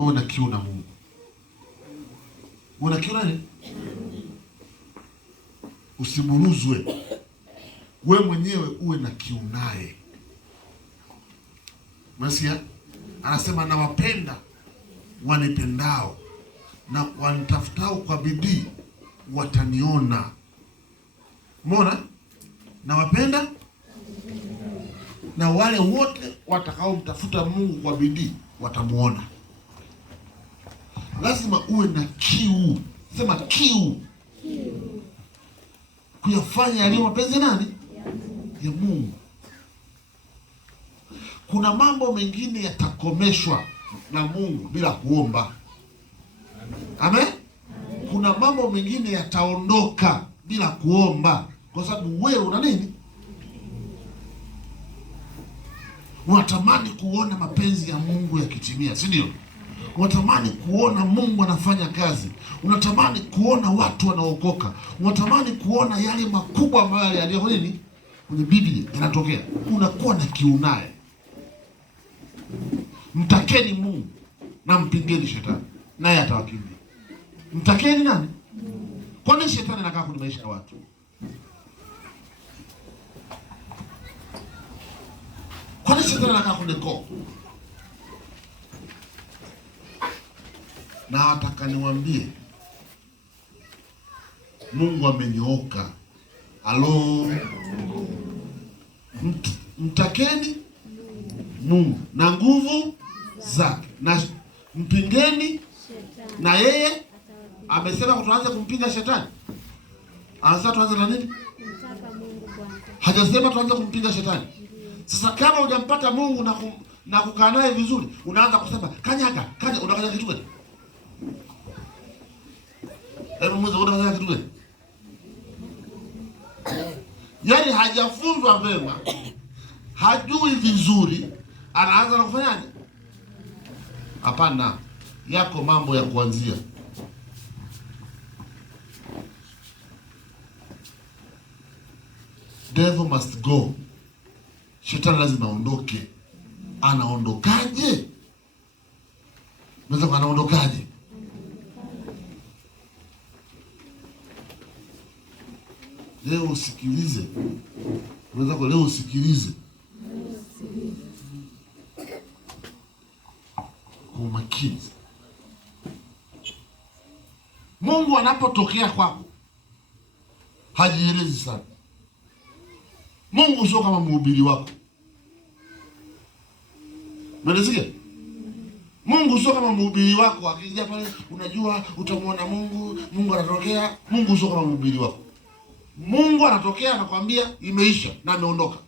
Una kiu na Mungu. Una kiu nani? Usiburuzwe. We mwenyewe uwe na kiu naye. Masikia? Anasema nawapenda wanipendao na wanitafutao kwa bidii wataniona. Umeona? Nawapenda na wale wote watakao mtafuta Mungu kwa bidii watamuona. Lazima uwe na kiu. Sema kiu. Kuyafanya yaliyo mapenzi nani? Ya Mungu. Kuna mambo mengine yatakomeshwa na Mungu bila kuomba. Amen? Kuna mambo mengine yataondoka bila kuomba, kwa sababu wewe una nini? Unatamani kuona mapenzi ya Mungu yakitimia, si ndio? Unatamani kuona Mungu anafanya kazi. Unatamani kuona watu wanaokoka. Unatamani kuona yale makubwa ambayo yaliyo nini? Kwenye Biblia yanatokea. Unakuwa na kiu naye. Mtakeni Mungu na mpingeni shetani, naye atawakimbia. Mtakeni nani? Kwa nini shetani anakaa kwenye maisha ya watu? Kwa nini shetani anakaa kwenye koo? Na nataka niwaambie, Mungu amenyooka. Halo. Mtakeni Mungu na nguvu zake, na mpingeni shetani, na yeye amesema tuanze kumpinga shetani. Anasema tuanze na nini? Mtaka Mungu kwanza. Hajasema tuanze kumpinga shetani. Sasa kama hujampata Mungu na kukaa naye vizuri, unaanza kusema kanyaga. Unakanyaga kitu gani? Hebu mwanzo unakanyaga kitu gani? Yaani hajafunzwa vema, hajui vizuri, anaanza na kufanyaje? Hapana, yako mambo ya kuanzia. Devil must go. Shetani lazima aondoke. Anaondokaje? Unaweza anaondokaje? Leo usikilize. Unaweza leo usikilize kwa makini. Mungu anapotokea kwako hajielezi sana. Mungu sio kama mhubiri wako. Mnasikia? Mungu sio kama mhubiri wako, akija pale unajua utamwona Mungu, Mungu anatokea. Mungu sio kama mhubiri wako. Mungu anatokea anakuambia imeisha na ameondoka.